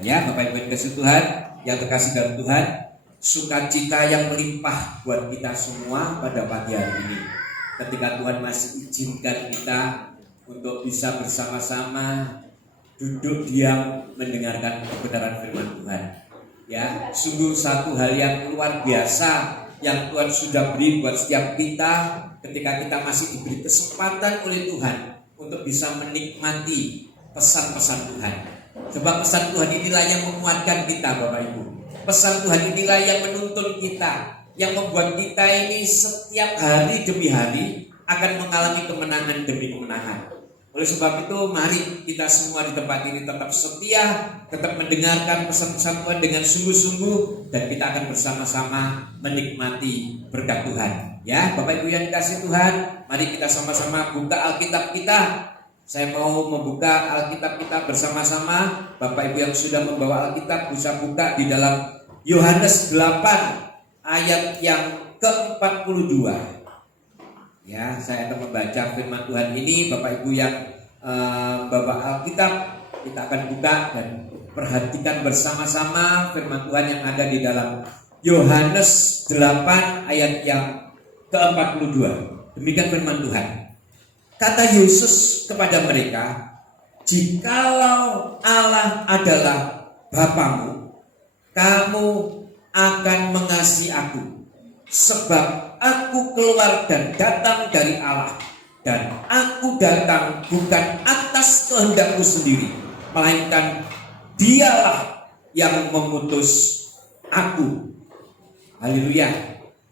Ya, Bapak Ibu yang kasih Tuhan, yang terkasih dalam Tuhan, sukacita yang melimpah buat kita semua pada pagi hari ini. Ketika Tuhan masih izinkan kita untuk bisa bersama-sama duduk diam mendengarkan kebenaran firman Tuhan. Ya, sungguh satu hal yang luar biasa yang Tuhan sudah beri buat setiap kita ketika kita masih diberi kesempatan oleh Tuhan untuk bisa menikmati pesan-pesan Tuhan. Sebab pesan Tuhan inilah yang menguatkan kita, Bapak Ibu. Pesan Tuhan inilah yang menuntun kita, yang membuat kita ini setiap hari demi hari akan mengalami kemenangan demi kemenangan. Oleh sebab itu, mari kita semua di tempat ini tetap setia, tetap mendengarkan pesan-pesan Tuhan dengan sungguh-sungguh, dan kita akan bersama-sama menikmati berkat Tuhan. Ya, Bapak Ibu yang dikasihi Tuhan, mari kita sama-sama buka Alkitab kita. Saya mau membuka Alkitab kita bersama-sama. Bapak Ibu yang sudah membawa Alkitab bisa buka di dalam Yohanes 8 ayat yang ke-42. Ya, saya akan membaca firman Tuhan ini. Bapak Ibu yang bawa Alkitab, kita akan buka dan perhatikan bersama-sama firman Tuhan yang ada di dalam Yohanes 8 ayat yang ke-42. Demikian firman Tuhan. Kata Yesus kepada mereka, "Jikalau Allah adalah Bapamu, kamu akan mengasihi aku, sebab aku keluar dan datang dari Allah, dan aku datang bukan atas kehendakku sendiri, melainkan Dialah yang mengutus aku." Haleluya.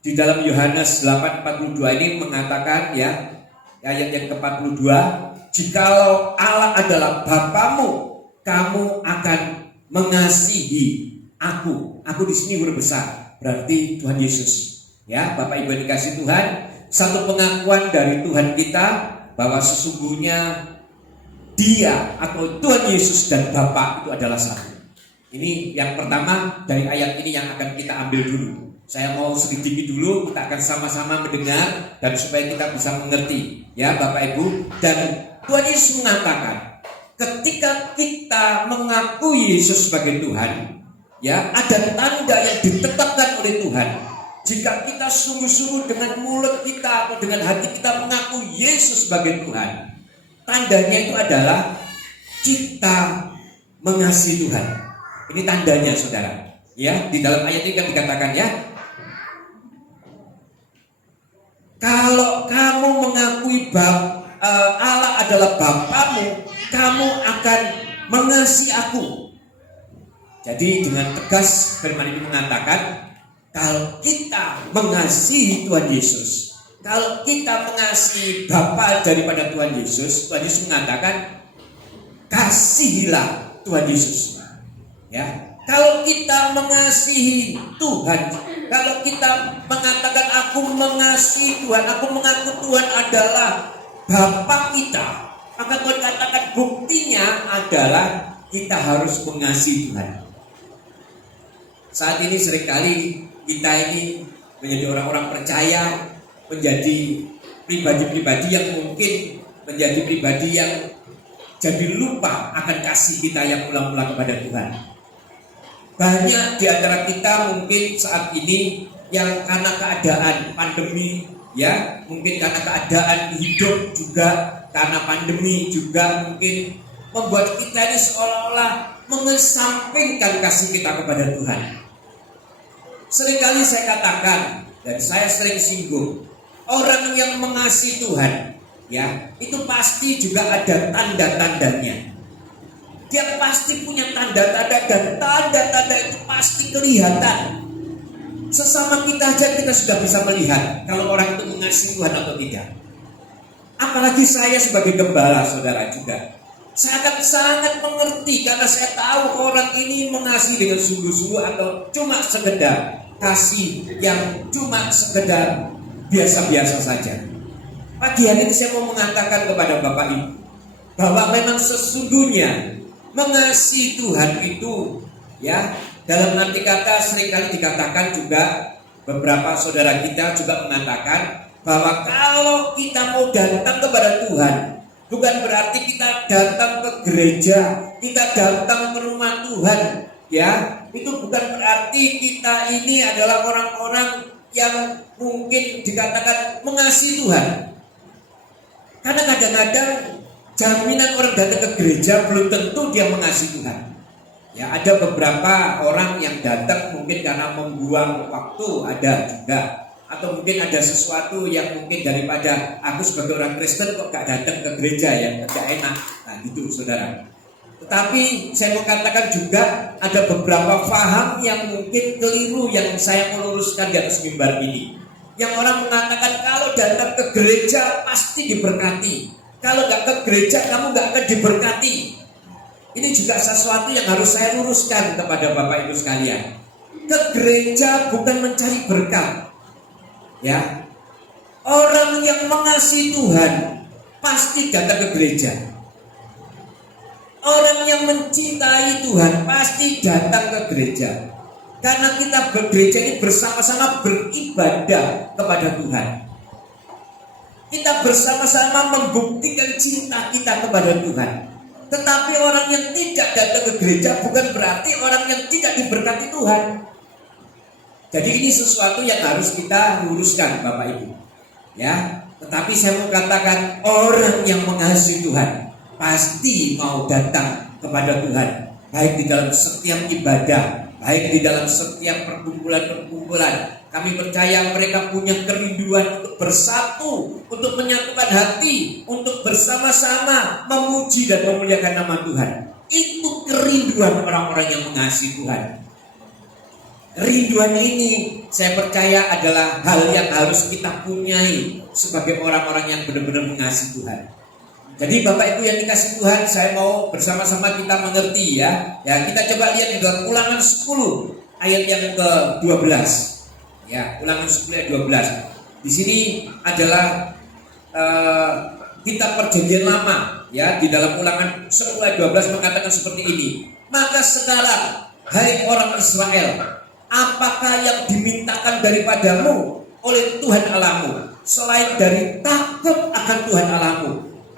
Di dalam Yohanes 8:42 ini mengatakan, ya, ayat yang ke-42, "Jikalau Allah adalah Bapamu, kamu akan mengasihi aku." Aku di sini huruf besar, berarti Tuhan Yesus. Ya, Bapak Ibu yang dikasihi Tuhan, satu pengakuan dari Tuhan kita bahwa sesungguhnya Dia atau Tuhan Yesus dan Bapa itu adalah satu. Ini yang pertama dari ayat ini yang akan kita ambil dulu. Saya mau selidiki dulu, kita akan sama-sama mendengar dan supaya kita bisa mengerti, ya Bapak Ibu. Dan Tuhan Yesus mengatakan, ketika kita mengakui Yesus sebagai Tuhan, ya, ada tanda yang ditetapkan oleh Tuhan. Jika kita sungguh-sungguh dengan mulut kita atau dengan hati kita mengaku Yesus sebagai Tuhan, tandanya itu adalah kita mengasihi Tuhan. Ini tandanya, saudara. Ya, di dalam ayat ini kan dikatakan, ya, kalau kamu mengakui Allah adalah Bapamu, kamu akan mengasihi aku. Jadi dengan tegas firman ini mengatakan, kalau kita mengasihi Tuhan Yesus, kalau kita mengasihi Bapa daripada Tuhan Yesus mengatakan, kasihilah Tuhan Yesus. Ya, kalau kita mengasihi Tuhan, kalau kita mengatakan aku mengasihi Tuhan, aku mengaku Tuhan adalah Bapa kita, maka Tuhan katakan buktinya adalah kita harus mengasihi Tuhan. Saat ini seringkali kita ini menjadi orang-orang percaya, menjadi pribadi-pribadi yang mungkin menjadi pribadi yang jadi lupa akan kasih kita yang mula-mula kepada Tuhan. Banyak di antara kita mungkin saat ini yang karena keadaan pandemi, ya, mungkin karena keadaan hidup juga karena pandemi juga mungkin membuat kita ini seolah-olah mengesampingkan kasih kita kepada Tuhan. Seringkali saya katakan dan saya sering singgung, orang yang mengasihi Tuhan, ya, itu pasti juga ada tanda-tandanya. Dia pasti punya tanda-tanda dan tanda-tanda itu pasti kelihatan. Sesama kita aja kita sudah bisa melihat kalau orang itu mengasihi Tuhan atau tidak. Apalagi saya sebagai gembala, saudara juga. Saya akan sangat mengerti karena saya tahu orang ini mengasihi dengan sungguh-sungguh atau cuma sekedar kasih yang cuma sekedar biasa-biasa saja. Pagi hari ini saya mau mengatakan kepada Bapak Ibu bahwa memang sesungguhnya mengasihi Tuhan itu, ya, dalam arti kata seringkali dikatakan juga, beberapa saudara kita juga mengatakan bahwa kalau kita mau datang kepada Tuhan, Bukan berarti kita datang ke gereja, kita datang ke rumah Tuhan, ya. Itu bukan berarti kita ini adalah orang-orang yang mungkin dikatakan mengasihi Tuhan. Karena kadang-kadang jaminan orang datang ke gereja belum tentu dia mengasihi Tuhan. Ya, ada beberapa orang yang datang mungkin karena membuang waktu, ada juga. Atau mungkin ada sesuatu yang mungkin daripada aku sebagai orang Kristen kok gak datang ke gereja ya, gak enak. Nah gitu saudara. Tetapi saya mau katakan juga ada beberapa paham yang mungkin keliru yang saya mau luruskan di atas mimbar ini. Yang orang mengatakan kalau datang ke gereja pasti diberkati, kalau gak ke gereja kamu gak akan diberkati. Ini juga sesuatu yang harus saya luruskan kepada Bapak Ibu sekalian. Ke gereja bukan mencari berkat. Ya, orang yang mengasihi Tuhan pasti datang ke gereja. Orang yang mencintai Tuhan pasti datang ke gereja. Karena kita bergereja ini bersama-sama beribadah kepada Tuhan. Kita bersama-sama membuktikan cinta kita kepada Tuhan. Tetapi orang yang tidak datang ke gereja bukan berarti orang yang tidak diberkati Tuhan. Jadi ini sesuatu yang harus kita luruskan Bapak Ibu. Ya, tetapi saya mau katakan orang yang mengasihi Tuhan pasti mau datang kepada Tuhan, baik di dalam setiap ibadah, baik di dalam setiap perkumpulan-perkumpulan. Kami percaya mereka punya kerinduan untuk bersatu, untuk menyatukan hati, untuk bersama-sama memuji dan memuliakan nama Tuhan. Itu kerinduan orang-orang yang mengasihi Tuhan. Kerinduan ini saya percaya adalah hal yang harus kita punyai sebagai orang-orang yang benar-benar mengasihi Tuhan. Jadi Bapak Ibu yang dikasihi Tuhan, saya mau bersama-sama kita mengerti ya. Ya, kita coba lihat di dalam Ulangan 10 ayat yang ke-12. Ya, Ulangan 10 ayat 12. Di sini adalah kitab Perjanjian Lama ya. Di dalam Ulangan 10 ayat 12 mengatakan seperti ini. Maka sekarang hai orang Israel, apakah yang dimintakan daripadamu oleh Tuhan Allahmu selain dari takut akan Tuhan Allahmu,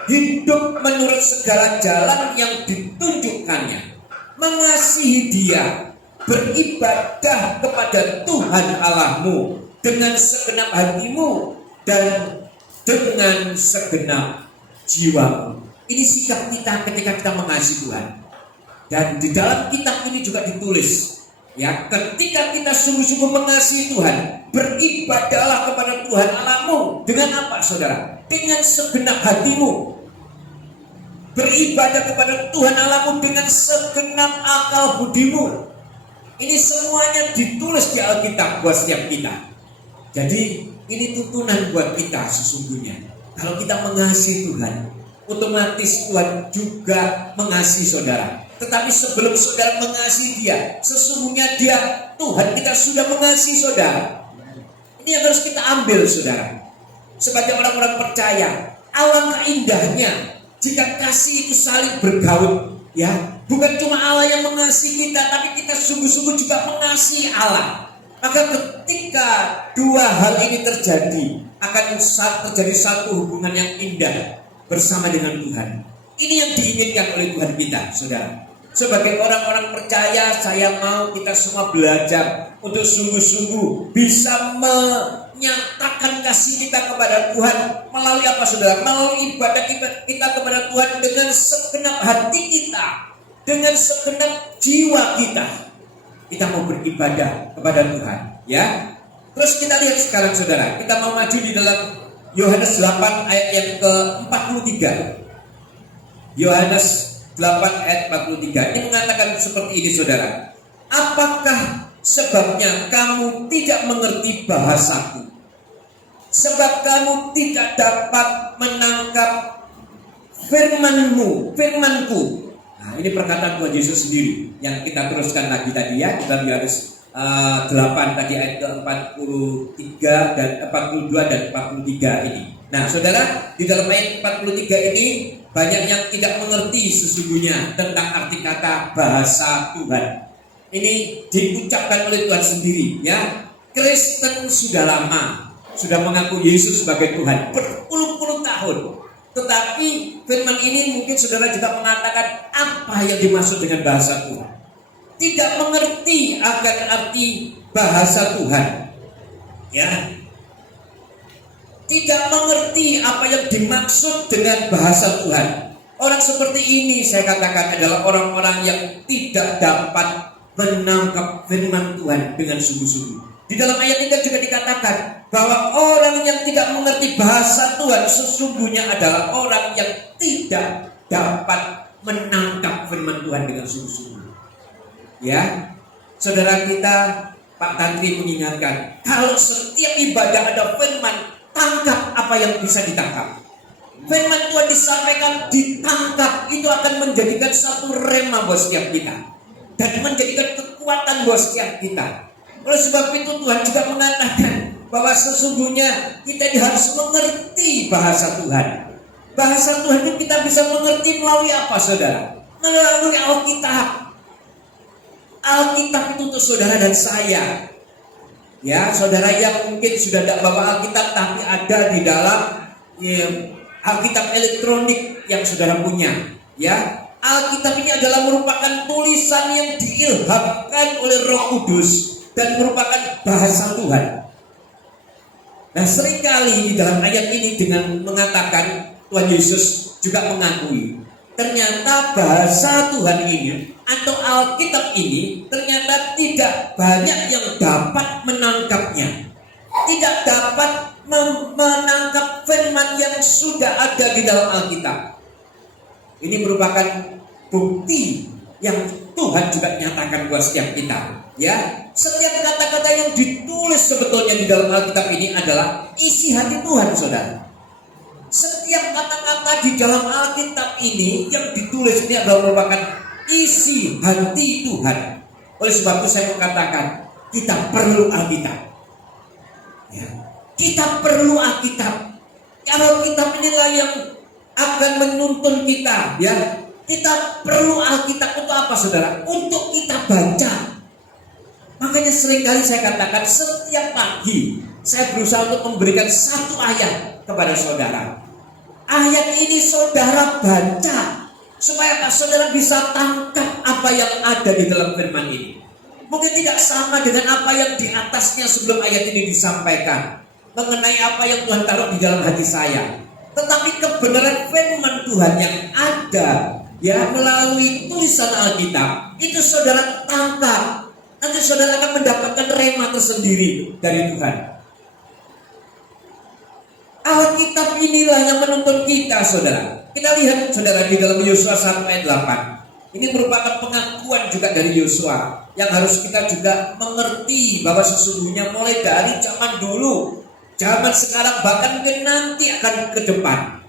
hidup menurut segala jalan yang ditunjukkannya, mengasihi Dia, beribadah kepada Tuhan Allahmu dengan segenap hatimu dan dengan segenap jiwamu. Ini sikap kita ketika kita mengasihi Tuhan. Dan di dalam kitab ini juga ditulis, ya, ketika kita sungguh-sungguh mengasihi Tuhan, beribadahlah kepada Tuhan Allahmu dengan apa, saudara? Dengan segenap hatimu. Beribadah kepada Tuhan Allahmu dengan segenap akal budimu. Ini semuanya ditulis di Alkitab buat setiap kita. Jadi ini tuntunan buat kita sesungguhnya. Kalau kita mengasihi Tuhan, otomatis Tuhan juga mengasihi saudara. Tetapi sebelum saudara mengasihi Dia, sesungguhnya Dia, Tuhan kita sudah mengasihi saudara. Ini yang harus kita ambil saudara. Sebagai orang-orang percaya, alangkah indahnya jika kasih itu saling bergaul, ya. Bukan cuma Allah yang mengasihi kita, tapi kita sungguh-sungguh juga mengasihi Allah. Maka ketika dua hal ini terjadi, akan terjadi satu hubungan yang indah bersama dengan Tuhan. Ini yang diinginkan oleh Tuhan kita, saudara. Sebagai orang-orang percaya, saya mau kita semua belajar untuk sungguh-sungguh bisa menyatakan kasih kita kepada Tuhan melalui apa, saudara? Melalui ibadah kita kepada Tuhan dengan segenap hati kita, dengan segenap jiwa kita. Kita mau beribadah kepada Tuhan, ya. Terus kita lihat sekarang, saudara. Kita mau maju di dalam Yohanes 8 ayat yang ke-43. Yohanes 8 ayat 43. Ini mengatakan seperti ini, saudara. Apakah sebabnya kamu tidak mengerti bahasaku? Sebab kamu tidak dapat menangkap firmanku. Nah, ini perkataan Tuhan Yesus sendiri yang kita teruskan lagi tadi ya, dalam Yohanes 8 tadi ayat ke-43 dan 42 dan 43 ini. Nah, saudara, di dalam ayat 43 ini banyak yang tidak mengerti sesungguhnya tentang arti kata bahasa Tuhan. Ini diucapkan oleh Tuhan sendiri, ya. Kristen sudah lama sudah mengaku Yesus sebagai Tuhan berpuluh-puluh tahun. Tetapi firman ini mungkin saudara juga mengatakan apa yang dimaksud dengan bahasa Tuhan. Tidak mengerti akan arti bahasa Tuhan. Ya. Tidak mengerti apa yang dimaksud dengan bahasa Tuhan. Orang seperti ini saya katakan adalah orang-orang yang tidak dapat menangkap firman Tuhan dengan sungguh-sungguh. Di dalam ayat ini juga dikatakan bahwa orang yang tidak mengerti bahasa Tuhan sesungguhnya adalah orang yang tidak dapat menangkap firman Tuhan dengan sungguh-sungguh. Ya, saudara kita Pak Tantri mengingatkan, kalau setiap ibadah ada firman, tangkap apa yang bisa ditangkap. Firman Tuhan disampaikan, ditangkap, itu akan menjadikan satu rema buat setiap kita dan menjadikan kekuatan buat setiap kita. Oleh sebab itu Tuhan juga mengatakan bahwa sesungguhnya kita harus mengerti bahasa Tuhan. Bahasa Tuhan itu kita bisa mengerti melalui apa, saudara? Melalui Alkitab. Alkitab itu untuk saudara dan saya. Ya, saudara yang mungkin sudah tidak bawa Alkitab tapi ada di dalam Alkitab elektronik yang saudara punya. Ya, Alkitab ini adalah merupakan tulisan yang diilhamkan oleh Roh Kudus dan merupakan bahasa Tuhan. Nah, seringkali di dalam ayat ini dengan mengatakan Tuhan Yesus juga mengakui ternyata bahasa Tuhan ini atau Alkitab ini ternyata tidak banyak yang dapat menangkapnya. Tidak dapat menangkap firman yang sudah ada di dalam Alkitab. Ini merupakan bukti yang Tuhan juga nyatakan buat setiap kita. Ya, setiap kata-kata yang ditulis sebetulnya di dalam Alkitab ini adalah isi hati Tuhan, saudara. Setiap kata-kata di dalam Alkitab ini yang ditulis ini adalah merupakan isi hati Tuhan. Oleh sebab itu saya mau katakan kita perlu Alkitab. Ya, kita perlu Alkitab. Alkitab inilah yang akan menuntun kita. Ya, kita perlu Alkitab untuk apa, saudara? Untuk kita baca. Makanya seringkali saya katakan setiap pagi saya berusaha untuk memberikan satu ayat kepada saudara. Ayat ini saudara baca supaya saudara bisa tangkap apa yang ada di dalam firman ini. Mungkin tidak sama dengan apa yang di atasnya sebelum ayat ini disampaikan mengenai apa yang Tuhan taruh di dalam hati saya. Tetapi kebenaran firman Tuhan yang ada ya melalui tulisan Alkitab itu saudara tangkap. Nanti saudara akan mendapatkan rema tersendiri dari Tuhan. Alkitab inilah yang menuntun kita, saudara. Kita lihat, saudara, di dalam Yosua 1 ayat 8. Ini merupakan pengakuan juga dari Yosua yang harus kita juga mengerti bahwa sesungguhnya mulai dari zaman dulu, zaman sekarang, bahkan mungkin nanti akan ke depan,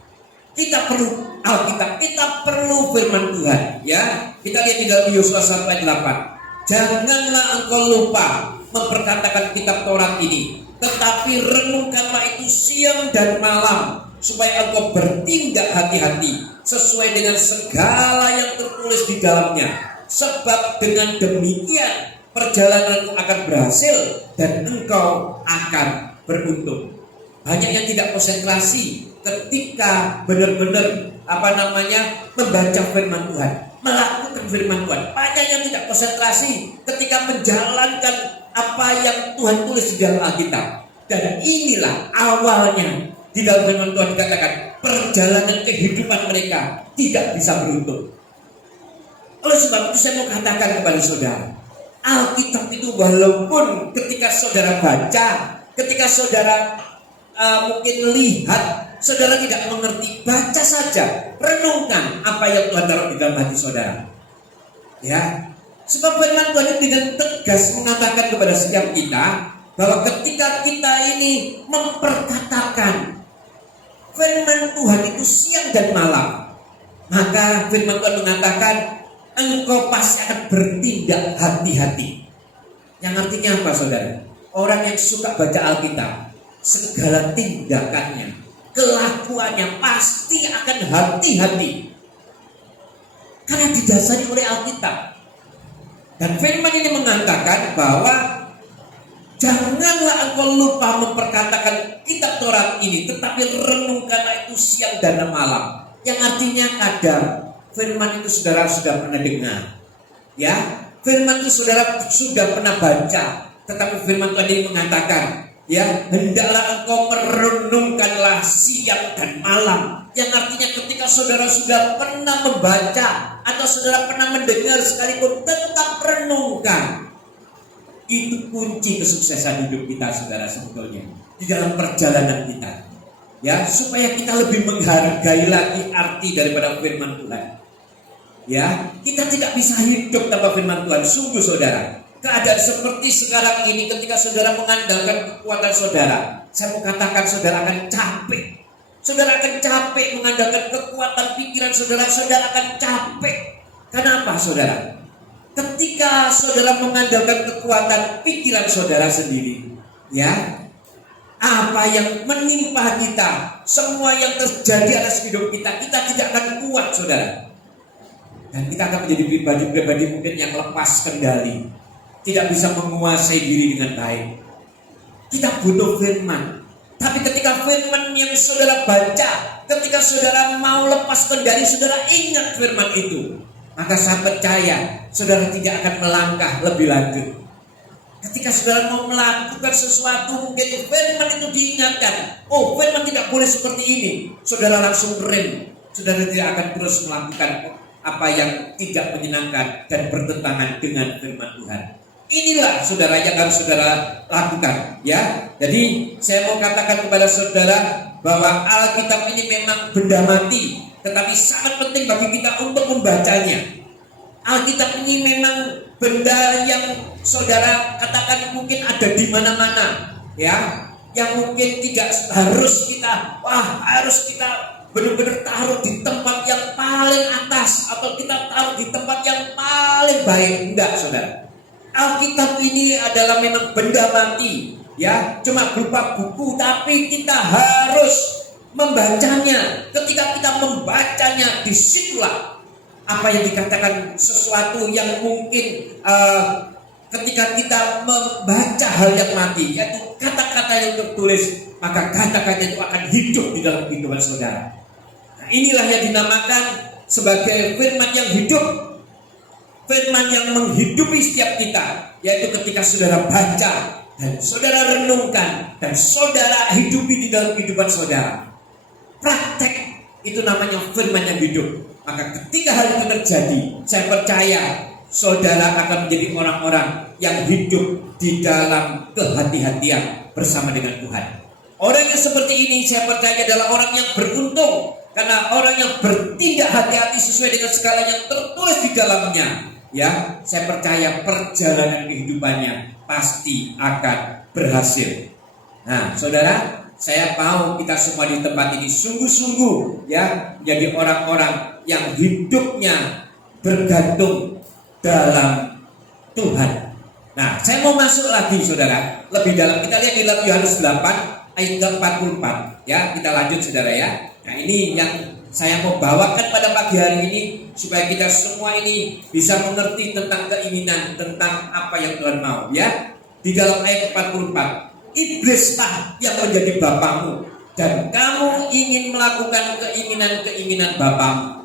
kita perlu Alkitab, kita perlu firman Tuhan. Ya, kita lihat di dalam Yosua 1 ayat 8. Janganlah engkau lupa memperkatakan kitab Taurat ini, tetapi renungkanlah itu siang dan malam, supaya engkau bertindak hati-hati sesuai dengan segala yang tertulis di dalamnya. Sebab dengan demikian perjalananmu akan berhasil dan engkau akan beruntung. Banyak yang tidak konsentrasi ketika benar-benar membaca firman Tuhan, melakukan firman Tuhan. Banyak yang tidak konsentrasi ketika menjalankan apa yang Tuhan tulis di dalam Alkitab. Dan inilah awalnya di dalam firman Tuhan dikatakan perjalanan kehidupan mereka tidak bisa beruntung. Oleh sebab itu saya mau katakan kepada saudara, Alkitab itu walaupun ketika saudara baca, ketika saudara mungkin lihat, saudara tidak mengerti, baca saja, renungkan apa yang Tuhan taruh di dalam hati saudara. Ya, sebab firman Tuhan dengan tegas mengatakan kepada setiap kita bahwa ketika kita ini memperkatakan firman Tuhan itu siang dan malam, maka firman Tuhan mengatakan engkau pasti akan bertindak hati-hati. Yang artinya apa, saudara? Orang yang suka baca Alkitab, segala tindakannya, kelakuannya pasti akan hati-hati karena didasari oleh Alkitab. Dan firman ini mengatakan bahwa Janganlah engkau lupa memperkatakan kitab Taurat ini, tetapi renungkanlah itu siang dan malam. Yang artinya kadang firman itu saudara sudah pernah dengar, ya, firman itu saudara sudah pernah baca, tetapi firman Tuhan ini mengatakan, ya, hendaklah engkau merenungkanlah siang dan malam. Yang artinya ketika saudara sudah pernah membaca atau saudara pernah mendengar sekalipun, tetap renungkan. Itu kunci kesuksesan hidup kita, saudara, sebetulnya di dalam perjalanan kita, ya, supaya kita lebih menghargai lagi arti daripada firman Tuhan. Ya, kita tidak bisa hidup tanpa firman Tuhan. Sungguh saudara, keadaan seperti sekarang ini, ketika saudara mengandalkan kekuatan saudara, saya mau katakan saudara akan capek. Saudara akan capek mengandalkan kekuatan pikiran saudara. Saudara akan capek. Kenapa saudara? Ketika saudara mengandalkan kekuatan pikiran saudara sendiri, ya, apa yang menimpa kita, semua yang terjadi atas hidup kita, kita tidak akan kuat, saudara. Dan kita akan menjadi pribadi-pribadi mungkin yang lepas kendali, tidak bisa menguasai diri dengan baik. Kita butuh firman. Tapi ketika firman yang saudara baca, ketika saudara mau lepas kendali, saudara ingat firman itu, maka saya percaya saudara tidak akan melangkah lebih lanjut. Ketika saudara mau melakukan sesuatu, mungkin firman itu diingatkan, oh firman tidak boleh seperti ini, saudara langsung rem. Saudara tidak akan terus melakukan apa yang tidak menyenangkan dan bertentangan dengan firman Tuhan. Inilah saudara yang harus saudara lakukan, ya. Jadi saya mau katakan kepada saudara bahwa Alkitab ini memang benda mati, tetapi sangat penting bagi kita untuk membacanya. Alkitab ini memang benda yang saudara katakan mungkin ada di mana-mana, ya, yang mungkin tidak harus kita, harus kita benar-benar taruh di tempat yang paling atas atau kita taruh di tempat yang paling baik. Enggak, saudara. Alkitab ini adalah memang benda mati, ya, cuma berupa buku, tapi kita harus membacanya. Ketika kita membacanya, disitulah apa yang dikatakan sesuatu yang mungkin ketika kita membaca hal yang mati, yaitu kata-kata yang tertulis, maka kata-kata itu akan hidup di dalam kehidupan saudara. Nah, inilah yang dinamakan sebagai firman yang hidup, firman yang menghidupi setiap kita, yaitu ketika saudara baca dan saudara renungkan dan saudara hidupi di dalam kehidupan saudara. Praktek itu namanya firman yang hidup. Maka ketika hal itu terjadi, saya percaya saudara akan menjadi orang-orang yang hidup di dalam kehati-hatian bersama dengan Tuhan. Orang yang seperti ini saya percaya adalah orang yang beruntung, karena orang yang bertindak hati-hati sesuai dengan segala yang tertulis di dalamnya, ya, saya percaya perjalanan kehidupannya pasti akan berhasil. Nah, saudara, saya mau kita semua di tempat ini sungguh-sungguh, ya, menjadi orang-orang yang hidupnya bergantung dalam Tuhan. Nah, saya mau masuk lagi, saudara, lebih dalam. Kita lihat di dalam Yohanes 8 ayat 44, ya. Kita lanjut, saudara, ya. Nah, ini yang saya mau bawakan pada pagi hari ini, supaya kita semua ini bisa mengerti tentang keinginan, tentang apa yang Tuhan mau, ya. Di dalam ayat 44, iblislah yang menjadi bapamu, dan kamu ingin melakukan keinginan-keinginan bapamu.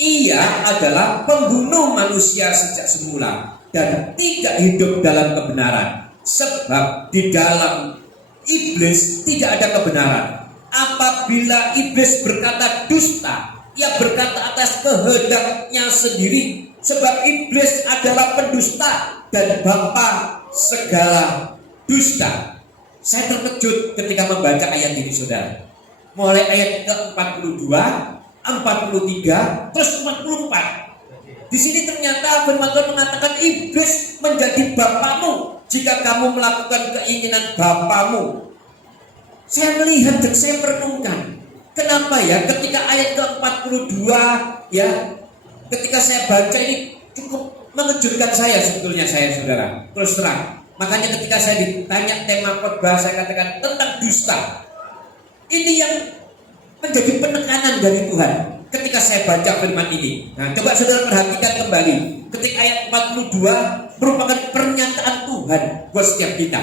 Ia adalah pembunuh manusia sejak semula dan tidak hidup dalam kebenaran, sebab di dalam iblis tidak ada kebenaran. Apabila iblis berkata dusta, ia berkata atas kehendaknya sendiri, sebab iblis adalah pendusta dan bapa segala dusta. Saya terkejut ketika membaca ayat ini, saudara. Mulai ayat ke-42, 43, terus 44. Di sini ternyata firman Tuhan mengatakan iblis menjadi bapamu jika kamu melakukan keinginan bapamu. Saya melihat dan saya merenungkan, kenapa ya ketika ayat ke-42, ya, ketika saya baca ini cukup mengejutkan saya sebetulnya, saya, saudara, terus terang. Makanya ketika saya ditanya tema khotbah, saya katakan tentang dusta. Ini yang menjadi penekanan dari Tuhan ketika saya baca firman ini. Nah, coba saudara perhatikan kembali. Ketika ayat 42 merupakan pernyataan Tuhan buat setiap kita.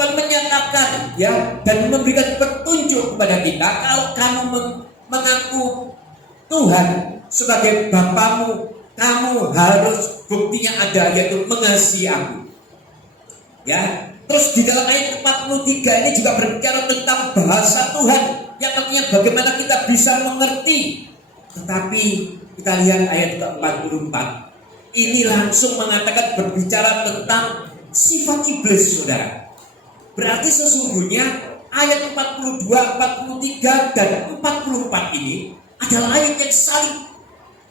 Tuhan menyatakan ya dan memberikan petunjuk kepada kita, kalau kamu mengaku Tuhan sebagai Bapamu, kamu harus buktinya ada, yaitu mengasihi aku. Ya, terus di dalam ayat 43 ini juga berbicara tentang bahasa Tuhan, yang artinya bagaimana kita bisa mengerti. Tetapi kita lihat ayat ke-44, ini langsung mengatakan, berbicara tentang sifat iblis, saudara. Berarti sesungguhnya ayat 42, 43 dan 44 ini adalah ayat yang saling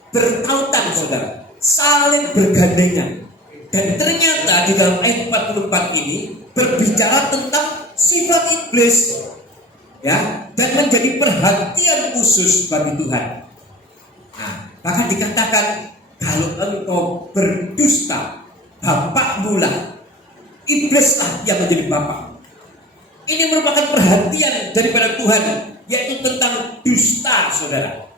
bertautan, saudara, saling bergandengan. Dan ternyata di dalam ayat 44 ini berbicara tentang sifat iblis, ya, dan menjadi perhatian khusus bagi Tuhan. Nah, bahkan dikatakan, kalau engkau berdusta, bapakmu lah, iblislah yang menjadi bapak. Ini merupakan perhatian daripada Tuhan, yaitu tentang dusta, saudara.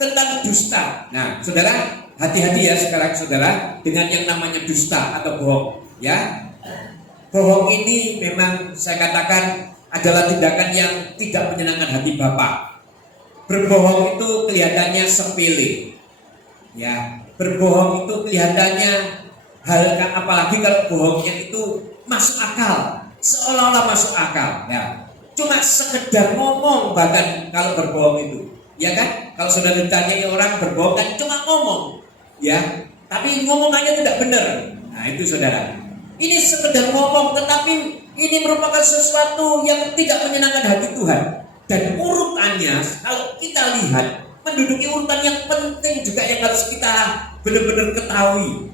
Tentang dusta. Nah, saudara, hati-hati ya sekarang, saudara, dengan yang namanya dusta atau bohong. Ya, bohong ini memang saya katakan adalah tindakan yang tidak menyenangkan hati Bapak. Berbohong itu kelihatannya sepele. Ya, berbohong itu kelihatannya hal, apalagi kalau bohongnya itu masuk akal, seolah-olah masuk akal. Ya, cuma sekedar ngomong, bahkan kalau berbohong itu, ya kan? Kalau sudah ditanyai orang berbohong kan cuma ngomong, ya, tapi ngomongannya tidak benar. Nah itu saudara, ini sekedar ngomong, tetapi ini merupakan sesuatu yang tidak menyenangkan hati Tuhan. Dan urutannya, kalau kita lihat, menduduki urutan yang penting juga yang harus kita benar-benar ketahui.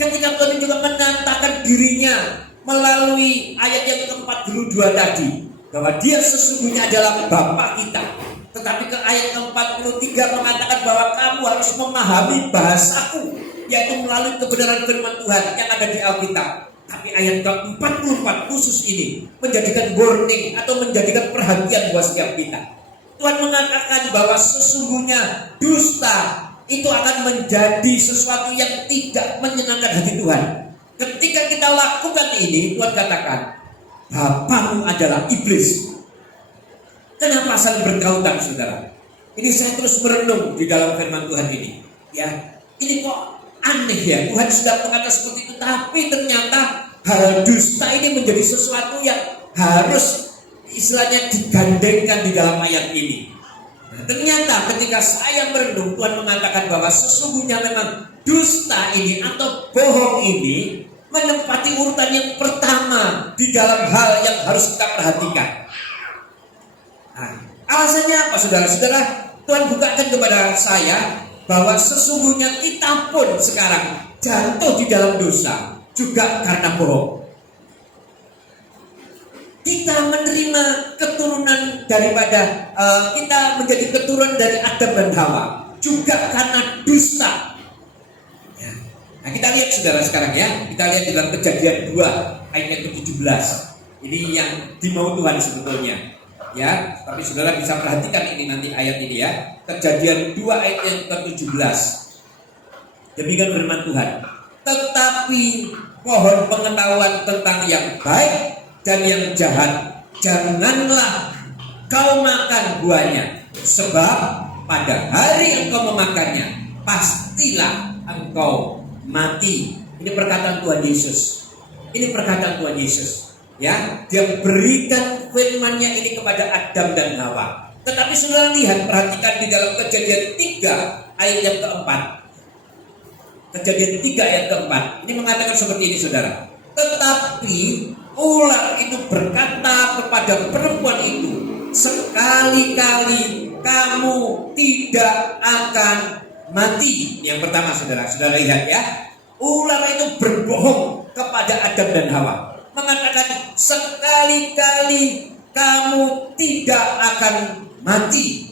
Ketika Tuhan juga menyatakan dirinya melalui ayat yang ke-42 tadi, bahwa dia sesungguhnya adalah Bapa kita. Tetapi ke ayat ke-43 mengatakan bahwa kamu harus memahami bahasaku, yaitu melalui kebenaran firman Tuhan yang ada di Alkitab. Tapi ayat ke-44 khusus ini menjadikan warning atau menjadikan perhatian buat setiap kita. Tuhan mengatakan bahwa sesungguhnya dusta itu akan menjadi sesuatu yang tidak menyenangkan hati Tuhan. Ketika kita lakukan ini, Tuhan katakan, bapamu adalah iblis. Kenapa saling berkaitan, saudara? Ini saya terus merenung di dalam firman Tuhan ini. Ya, ini kok aneh ya, Tuhan sudah mengatakan seperti itu, tapi ternyata hal dusta ini menjadi sesuatu yang harus istilahnya digandengkan di dalam ayat ini. Nah, ternyata ketika saya merenung, Tuhan mengatakan bahwa sesungguhnya memang dusta ini atau bohong ini menempati urutan yang pertama di dalam hal yang harus kita perhatikan. Nah, alasannya apa, saudara-saudara? Tuhan bukakan kepada saya bahwa sesungguhnya kita pun sekarang jatuh di dalam dosa juga karena bohong. Kita menerima keturunan daripada kita menjadi keturunan dari Adam dan Hawa juga karena dusta. Ya. Nah, kita lihat saudara sekarang ya, kita lihat di dalam Kejadian 2 ayat ke-17. Ini yang dimau Tuhan sebetulnya. Ya, tapi saudara bisa perhatikan ini nanti ayat ini ya. Kejadian 2 ayat yang ke-17. Demikian firman Tuhan. Tetapi pohon pengetahuan tentang yang baik dan yang jahat janganlah kau makan buahnya, sebab pada hari engkau memakannya pastilah engkau mati. Ini perkataan Tuhan Yesus. Ini perkataan Tuhan Yesus. Ya, dia berikan firman-Nya ini kepada Adam dan Hawa. Tetapi saudara lihat, perhatikan di dalam Kejadian 3 ayat yang keempat. Kejadian 3 ayat keempat. Ini mengatakan seperti ini, saudara. Tetapi ular itu berkata kepada perempuan itu, sekali-kali kamu tidak akan mati. Ini yang pertama, saudara. Saudara lihat ya. Ular itu berbohong kepada Adam dan Hawa, mengatakan sekali-kali kamu tidak akan mati.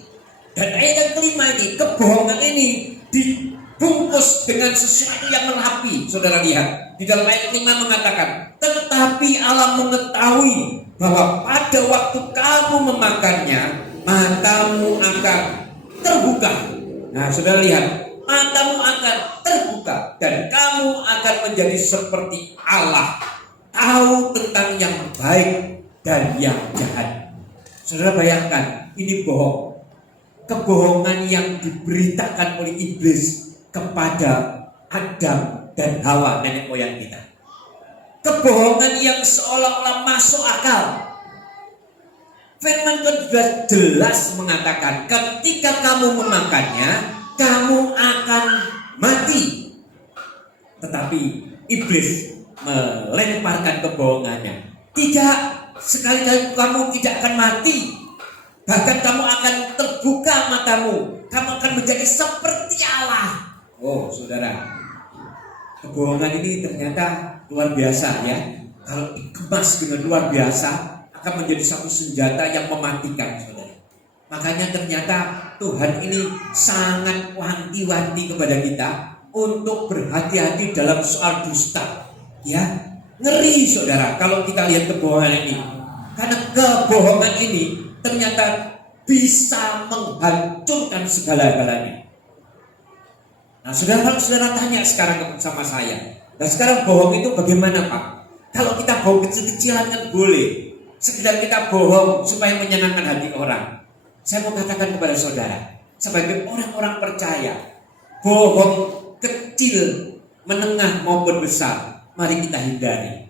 Dan ayat yang kelima ini, kebohongan ini dibungkus dengan sesuatu yang merapi. Saudara lihat, di dalam ayat 5 mengatakan, tetapi Allah mengetahui bahwa pada waktu kamu memakannya, matamu akan terbuka. Nah, saudara lihat, matamu akan terbuka dan kamu akan menjadi seperti Allah, tahu tentang yang baik dan yang jahat. Saudara bayangkan, ini bohong. Kebohongan yang diberitakan oleh iblis kepada Adam dan Hawa, nenek moyang kita. Kebohongan yang seolah-olah masuk akal. Firman Tuhan sudah jelas mengatakan, ketika kamu memakannya, kamu akan mati. Tetapi iblis melemparkan kebohongannya. Tidak, sekali-kali kamu tidak akan mati. Bahkan kamu akan terbuka matamu. Kamu akan menjadi seperti Allah. Oh saudara, kebohongan ini ternyata luar biasa ya. Kalau dikemas dengan luar biasa, akan menjadi satu senjata yang mematikan saudara. Makanya ternyata Tuhan ini sangat wanti-wanti kepada kita untuk berhati-hati dalam soal dusta. Ya, ngeri saudara kalau kita lihat kebohongan ini. Karena kebohongan ini ternyata bisa menghancurkan segala-galanya. Nah, kalau saudara tanya sekarang sama saya, nah sekarang bohong itu bagaimana Pak? Kalau kita bohong kecil-kecilan kan boleh. Sekedar kita bohong supaya menyenangkan hati orang. Saya mau katakan kepada saudara, sebagai orang-orang percaya, bohong kecil, menengah maupun besar, mari kita hindari.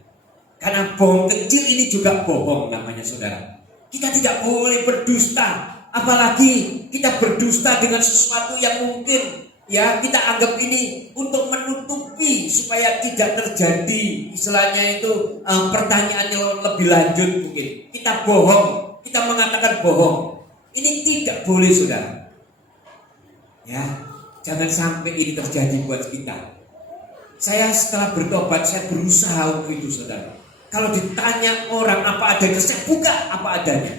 Karena bohong kecil ini juga bohong namanya saudara. Kita tidak boleh berdusta, apalagi kita berdusta dengan sesuatu yang mungkin ya kita anggap ini untuk menutupi supaya tidak terjadi istilahnya itu pertanyaan yang lebih lanjut mungkin. Kita bohong, kita mengatakan bohong. Ini tidak boleh saudara. Ya, jangan sampai ini terjadi buat kita. Saya setelah bertobat, saya berusaha untuk itu saudara. Kalau ditanya orang apa adanya, saya buka apa adanya.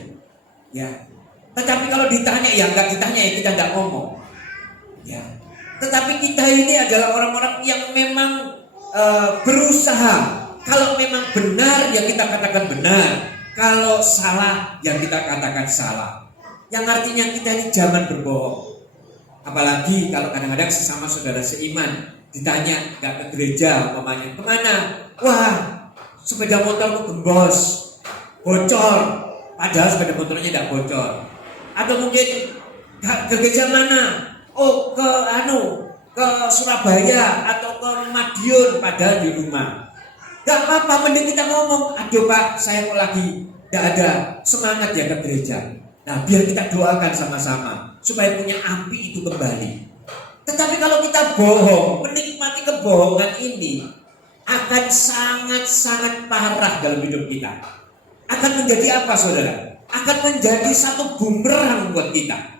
Ya. Tetapi kalau ditanya ya enggak ditanya ya kita enggak ngomong. Ya. Tetapi kita ini adalah orang-orang yang memang berusaha. Kalau memang benar ya kita katakan benar. Kalau salah ya kita katakan salah. Yang artinya kita ini jangan berbohong. Apalagi kalau kadang-kadang sesama saudara seiman ditanya enggak ke gereja umpamanya, kemana? Wah, sepeda motorku gembos, bocor. Padahal sepeda motornya tidak bocor. Atau mungkin ke gereja mana? Oh ke Surabaya atau ke Madiun, padahal di rumah. Gak apa-apa, mending kita ngomong, aduh Pak, saya mau lagi tidak ada semangat ya ke gereja. Nah biar kita doakan sama-sama supaya punya api itu kembali. Tetapi kalau kita bohong, menikmati kebohongan ini akan sangat-sangat parah dalam hidup kita. Akan menjadi apa saudara? Akan menjadi satu bumerang buat kita.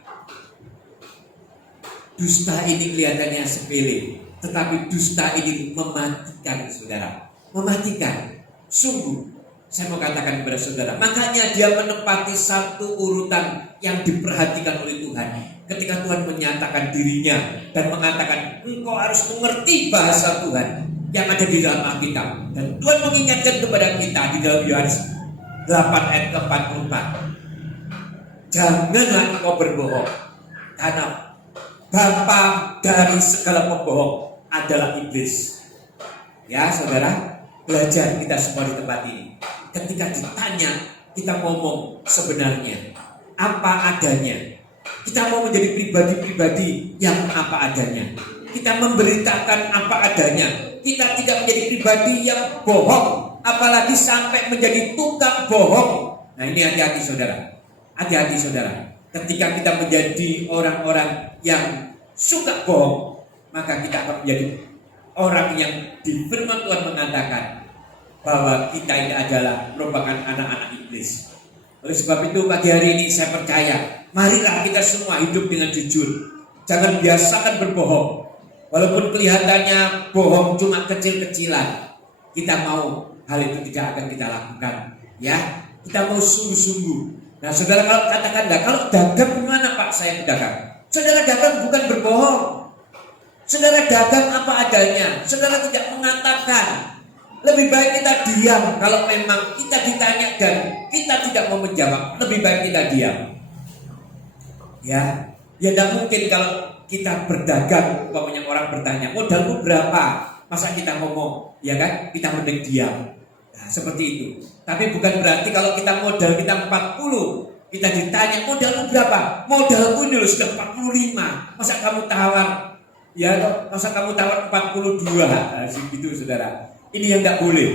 Dusta ini kelihatannya sepele, tetapi dusta ini mematikan saudara. Mematikan. Sungguh, saya mau katakan kepada saudara, makanya dia menempati satu urutan yang diperhatikan oleh Tuhan. Ketika Tuhan menyatakan dirinya dan mengatakan, engkau harus mengerti bahasa Tuhan yang ada di dalam Alkitab. Dan Tuhan mengingatkan kepada kita di dalam Yohanes 8 ayat ke-44. Janganlah engkau berbohong, karena bapa dari segala pembohong adalah iblis. Ya saudara, belajar kita semua di tempat ini. Ketika ditanya, kita ngomong sebenarnya apa adanya. Kita mau menjadi pribadi-pribadi yang apa adanya. Kita memberitakan apa adanya. Kita tidak menjadi pribadi yang bohong, apalagi sampai menjadi tukang bohong. Nah ini hati-hati saudara. Hati-hati saudara. Ketika kita menjadi orang-orang yang suka bohong, maka kita akan menjadi orang yang di firman Tuhan mengatakan bahwa kita ini adalah merupakan anak-anak iblis. Oleh sebab itu pagi hari ini saya percaya, marilah kita semua hidup dengan jujur. Jangan biasakan berbohong. Walaupun kelihatannya bohong cuma kecil-kecilan, kita mau hal itu tidak akan kita lakukan. Ya, kita mau sungguh-sungguh. Nah saudara, kalau katakanlah, kalau dagang gimana Pak saya dagang? Saudara dagang bukan berbohong. Saudara dagang apa adanya. Saudara tidak mengatakan. Lebih baik kita diam. Kalau memang kita ditanya dan kita tidak mau menjawab, lebih baik kita diam. Ya tidak mungkin kalau kita berdagang, umpamanya orang bertanya modalmu berapa, masa kita ngomong, ya kan? Kita mending diam. Nah, seperti itu. Tapi bukan berarti kalau kita modal kita 40, kita ditanya modalmu berapa? Modalku ini loh sudah 45. Masa kamu tawar? Ya, masa kamu tawar 42? Nah, gitu saudara. Ini yang tidak boleh.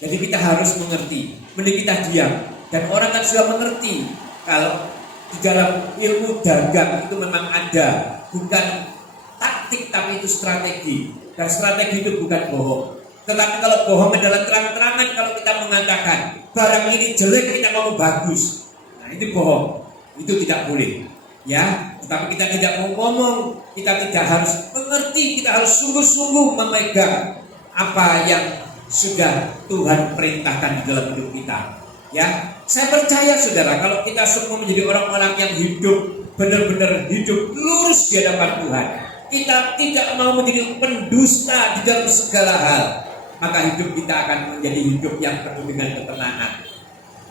Jadi kita harus mengerti. Mending kita diam. Dan orang kan sudah mengerti kalau di dalam ilmu dagang itu memang ada, bukan taktik tapi itu strategi. Dan strategi itu bukan bohong. Tetapi kalau bohong adalah terang-terangan, kalau kita mengatakan barang ini jelek kita mau bagus, nah itu bohong, itu tidak boleh. Ya, tetapi kita tidak mau ngomong, kita tidak harus mengerti, kita harus sungguh-sungguh memegang apa yang sudah Tuhan perintahkan di dalam hidup kita. Ya, saya percaya saudara, kalau kita semua menjadi orang-orang yang hidup benar-benar hidup lurus di hadapan Tuhan, kita tidak mau menjadi pendusta di dalam segala hal, maka hidup kita akan menjadi hidup yang penuh dengan ketenangan.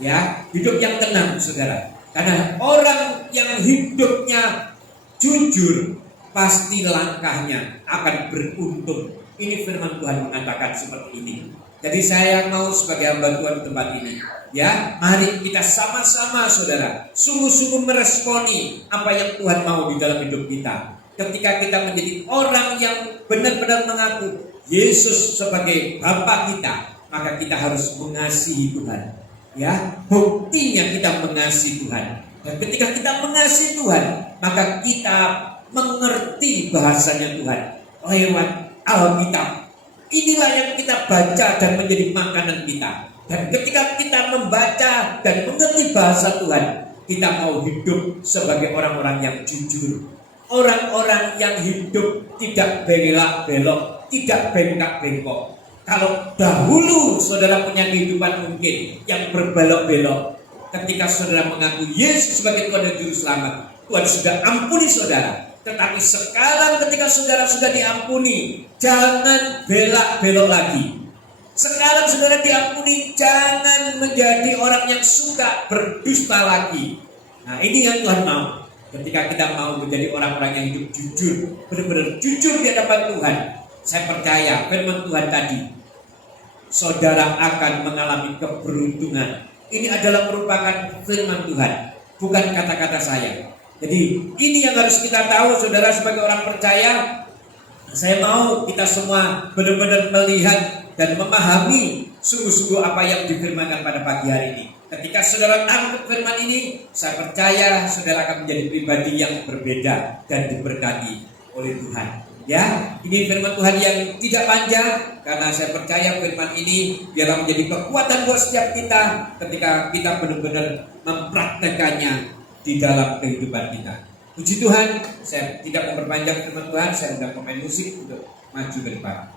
Ya, hidup yang tenang, saudara. Karena orang yang hidupnya jujur, pasti langkahnya akan beruntung. Ini firman Tuhan mengatakan seperti ini. Jadi saya mau sebagai hamba Tuhan di tempat ini, ya, mari kita sama-sama saudara, sungguh-sungguh meresponi apa yang Tuhan mau di dalam hidup kita. Ketika kita menjadi orang yang benar-benar mengaku Yesus sebagai Bapa kita, maka kita harus mengasihi Tuhan. Ya, buktinya kita mengasihi Tuhan. Dan ketika kita mengasihi Tuhan, maka kita mengerti bahasanya Tuhan lewat Alkitab. Inilah yang kita baca dan menjadi makanan kita. Dan ketika kita membaca dan mengerti bahasa Tuhan, kita mau hidup sebagai orang-orang yang jujur, orang-orang yang hidup tidak belak-belok, tidak bengkak-bengkok. Kalau dahulu saudara punya kehidupan mungkin yang berbelok-belok, ketika saudara mengaku Yesus sebagai Tuhan dan Juru Selamat, Tuhan sudah ampuni saudara. Tetapi sekarang ketika saudara sudah diampuni, jangan belak-belok lagi. Sekarang saudara diampuni, jangan menjadi orang yang suka berdusta lagi. Nah, ini yang Tuhan mau. Ketika kita mau menjadi orang-orang yang hidup jujur, benar-benar jujur di hadapan Tuhan, saya percaya firman Tuhan tadi, saudara akan mengalami keberuntungan. Ini adalah merupakan firman Tuhan, bukan kata-kata saya. Jadi ini yang harus kita tahu saudara sebagai orang percaya. Saya mau kita semua benar-benar melihat dan memahami sungguh-sungguh apa yang difirmankan pada pagi hari ini. Ketika saudara tangkap firman ini, saya percaya saudara akan menjadi pribadi yang berbeda dan diberkati oleh Tuhan. Ya, ini firman Tuhan yang tidak panjang, karena saya percaya firman ini biarlah menjadi kekuatan buat setiap kita ketika kita benar-benar mempraktekannya di dalam kehidupan kita. Puji Tuhan, saya tidak memperpanjang firman Tuhan, saya undang pemain musik untuk maju ke depan.